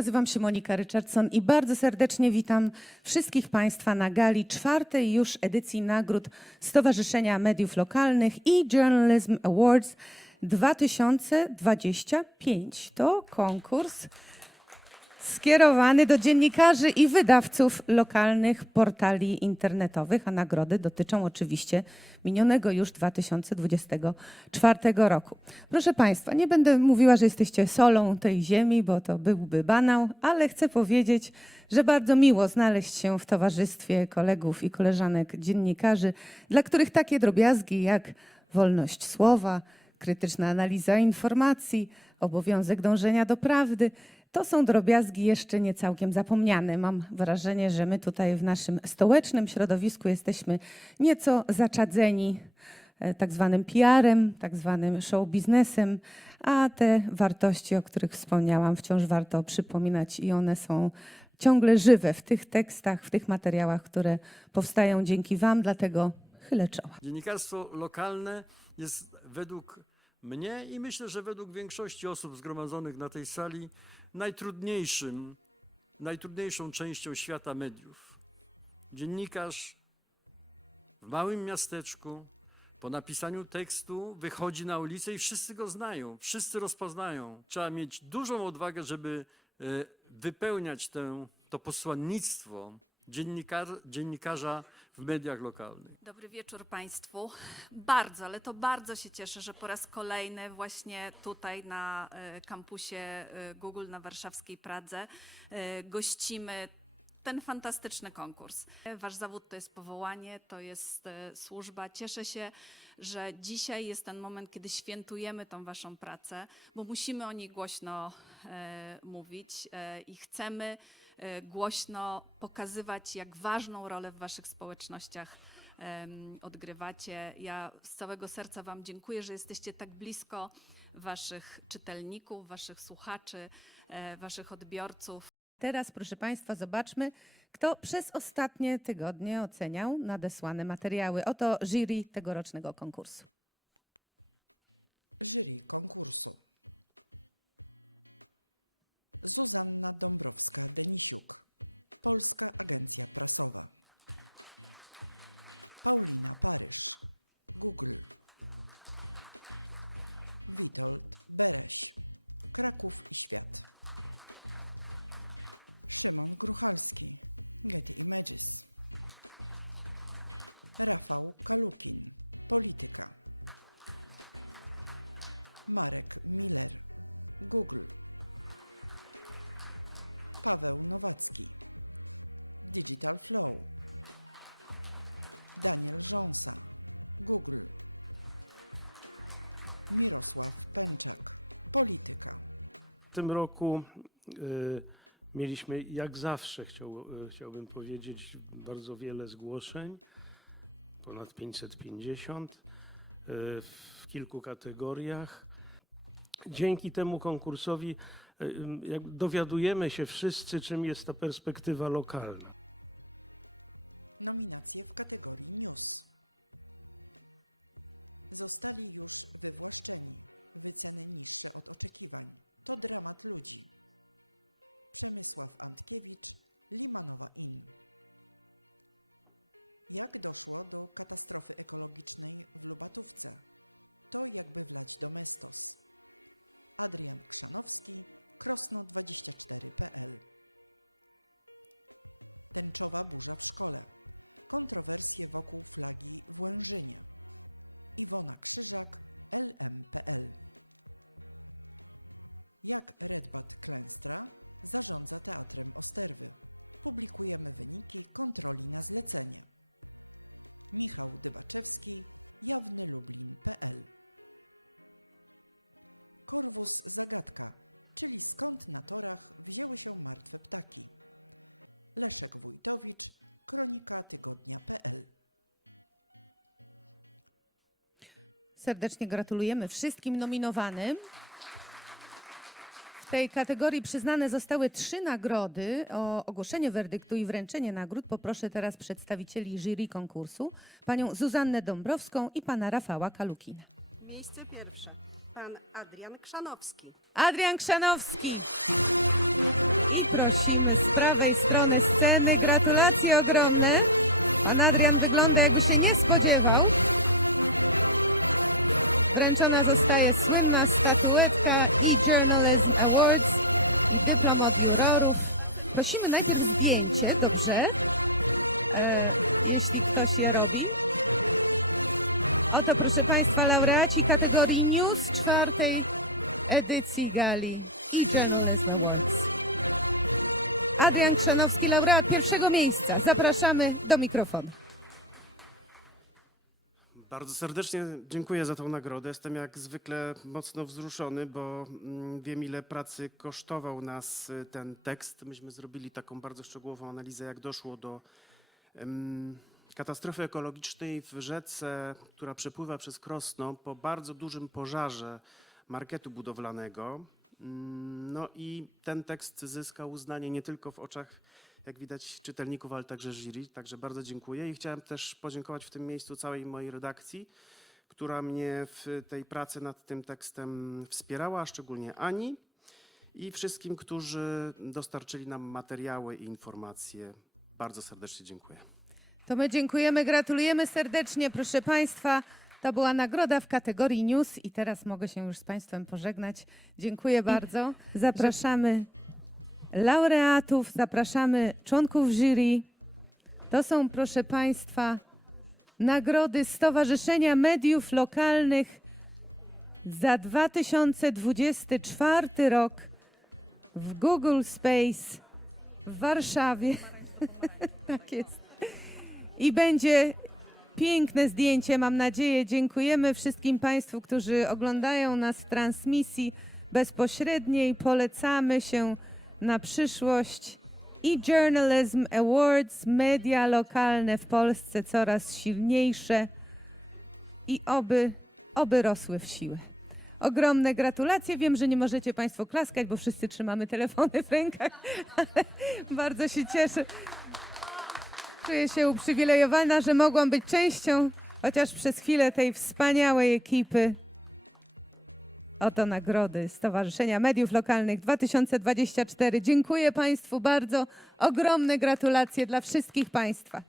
Nazywam się Monika Richardson i bardzo serdecznie witam wszystkich Państwa na gali czwartej już edycji nagród Stowarzyszenia Mediów Lokalnych i Journalism Awards 2025. To konkurs skierowany do dziennikarzy i wydawców lokalnych portali internetowych, a nagrody dotyczą oczywiście minionego już 2024 roku. Proszę Państwa, nie będę mówiła, że jesteście solą tej ziemi, bo to byłby banał, ale chcę powiedzieć, że bardzo miło znaleźć się w towarzystwie kolegów i koleżanek dziennikarzy, dla których takie drobiazgi jak wolność słowa, krytyczna analiza informacji, obowiązek dążenia do prawdy. To są drobiazgi jeszcze nie całkiem zapomniane. Mam wrażenie, że my tutaj w naszym stołecznym środowisku jesteśmy nieco zaczadzeni e, tak zwanym PR-em, tak zwanym show biznesem, a te wartości, o których wspomniałam, wciąż warto przypominać i one są ciągle żywe w tych tekstach, w tych materiałach, które powstają dzięki Wam, dlatego chylę czoła. Dziennikarstwo lokalne jest według mnie i myślę, że według większości osób zgromadzonych na tej sali najtrudniejszym, najtrudniejszą częścią świata mediów. Dziennikarz w małym miasteczku po napisaniu tekstu wychodzi na ulicę i wszyscy go znają, wszyscy rozpoznają. Trzeba mieć dużą odwagę, żeby e, wypełniać tę, to posłannictwo dziennikar, dziennikarza w mediach lokalnych. Dobry wieczór Państwu. Bardzo, ale to bardzo się cieszę, że po raz kolejny właśnie tutaj na e, kampusie e, Google na warszawskiej Pradze e, gościmy ten fantastyczny konkurs. Wasz zawód to jest powołanie, to jest e, służba. Cieszę się, że dzisiaj jest ten moment, kiedy świętujemy tą waszą pracę, bo musimy o niej głośno e, mówić e, i chcemy głośno pokazywać, jak ważną rolę w waszych społecznościach odgrywacie. Ja z całego serca Wam dziękuję, że jesteście tak blisko Waszych czytelników, Waszych słuchaczy, Waszych odbiorców. Teraz, proszę Państwa, zobaczmy, kto przez ostatnie tygodnie oceniał nadesłane materiały. Oto jury tegorocznego konkursu. Jury konkursu. Zuzanna Dąbrowska-Denisiuk, Polska Agencja Prasowa. Paulina Paryż, Google. Witold Bereś, Kraków i Świat. Szymon Gruchalski, Getty Images. Rafał Kalukin, Polityka. Marek Miller, Google. Paweł Nowacki, Digital Flow. Daniel Rząsa, Google. Mirosław Pęczak, Polityka. W tym roku y, mieliśmy, jak zawsze, chciał, y, chciałbym powiedzieć, bardzo wiele zgłoszeń, ponad 550 y, w kilku kategoriach. Dzięki temu konkursowi jak dowiadujemy się wszyscy, czym jest ta perspektywa lokalna. Nominacje w kategorii News. Zostali już wywłaszczeni, wyceny niższe od oczekiwań. To dramat ludzi. Przemysław Antkiewicz, Limanowa Inn. Jak doszło do katastrofy ekologicznej w Lubatówce? To jakby wlać domestos. Adrian Krzanowski, krosno24.pl Tęczowa burza w szkole. Kontrowersje wokół flagi w Łężynie. Iwona Krzyżak, LMPL. Jak Redbat Klęstra zarządza Teatrem Osterwy. Publikujemy wyniki kontroli na zlecenie. Michał Dybaczewski, jawnylublin.pl Korwus Zagadka, czyli skąd na torach wzięły się martwe ptaki. Leszek Wójtowicz, kronika tygodnia.pl Serdecznie gratulujemy wszystkim nominowanym. W tej kategorii przyznane zostały trzy nagrody. O ogłoszenie werdyktu i wręczenie nagród poproszę teraz przedstawicieli jury konkursu, panią Zuzannę Dąbrowską i pana Rafała Kalukina. Miejsce pierwsze. Pan Adrian Krzanowski. Adrian Krzanowski I prosimy z prawej strony sceny. Gratulacje ogromne. Pan Adrian wygląda jakby się nie spodziewał. Wręczona zostaje słynna statuetka i Journalism Awards i dyplom od jurorów. Prosimy najpierw zdjęcie, dobrze? E, jeśli ktoś je robi. Oto proszę Państwa laureaci kategorii News czwartej edycji gali i Journalism Awards. Adrian Krzanowski, laureat pierwszego miejsca. Zapraszamy do mikrofonu. Bardzo serdecznie dziękuję za tą nagrodę. Jestem jak zwykle mocno wzruszony, bo mm, wiem, ile pracy kosztował nas y, ten tekst. Myśmy zrobili taką bardzo szczegółową analizę, jak doszło do katastrofy ekologicznej w rzece, która przepływa przez Krosno po bardzo dużym pożarze marketu budowlanego. Mm, No i ten tekst zyskał uznanie nie tylko w oczach jak widać, czytelników, ale także jury. Także bardzo dziękuję i chciałem też podziękować w tym miejscu całej mojej redakcji, która mnie w tej pracy nad tym tekstem wspierała, szczególnie Ani i wszystkim, którzy dostarczyli nam materiały i informacje. Bardzo serdecznie dziękuję. To my dziękujemy, gratulujemy serdecznie, proszę Państwa. To była nagroda w kategorii News i teraz mogę się już z Państwem pożegnać. Dziękuję bardzo. Zapraszamy laureatów, zapraszamy członków jury. To są, proszę Państwa, nagrody Stowarzyszenia Mediów Lokalnych za 2024 rok w Google Space w Warszawie. tak jest. I będzie piękne zdjęcie, mam nadzieję. Dziękujemy wszystkim Państwu, którzy oglądają nas w transmisji bezpośredniej. Polecamy się na przyszłość. I Journalism Awards, media lokalne w Polsce coraz silniejsze i oby, oby rosły w siłę. Ogromne gratulacje. Wiem, że nie możecie Państwo klaskać, bo wszyscy trzymamy telefony w rękach, ale bardzo się cieszę. Czuję się uprzywilejowana, że mogłam być częścią, chociaż przez chwilę tej wspaniałej ekipy. Oto nagrody Stowarzyszenia Mediów Lokalnych 2024. Dziękuję Państwu bardzo. Ogromne gratulacje dla wszystkich Państwa.